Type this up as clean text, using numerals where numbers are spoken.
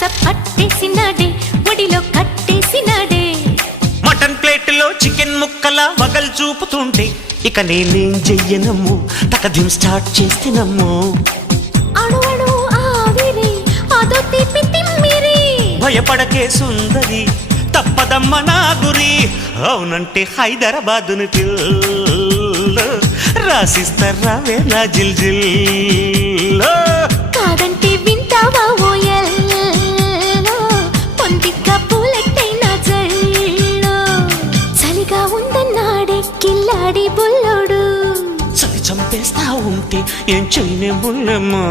వరస పట్టేసినాడే ఒడిలో కట్టేసినాడే మటన్ ప్లేట్లో చికెన్ ముక్కలా వగల్ చూపుతుంటే ఇక నేనేం చెయ్యనమ్ము తకదిం స్టార్ట్ చేస్తేనమ్ము అణువణు ఆవిరి అదో తీపి తిమ్మిరి భయపడకే సుందరి తప్పదమ్మ నా గురి అవునంటే హైదరాబాదుని పిల్ల రాసిస్తారా వేలా జిల్ జిల్ కాదంటే వింటావా ఓయల్లో పొందిగ్గా పూలెట్టైనా జల్లో చలిగా ఉందన్నాడే కిల్లాడి బుల్లోడు చలి చంపేస్తా ఉంటే ఏం చేయనే ముల్లమ్మా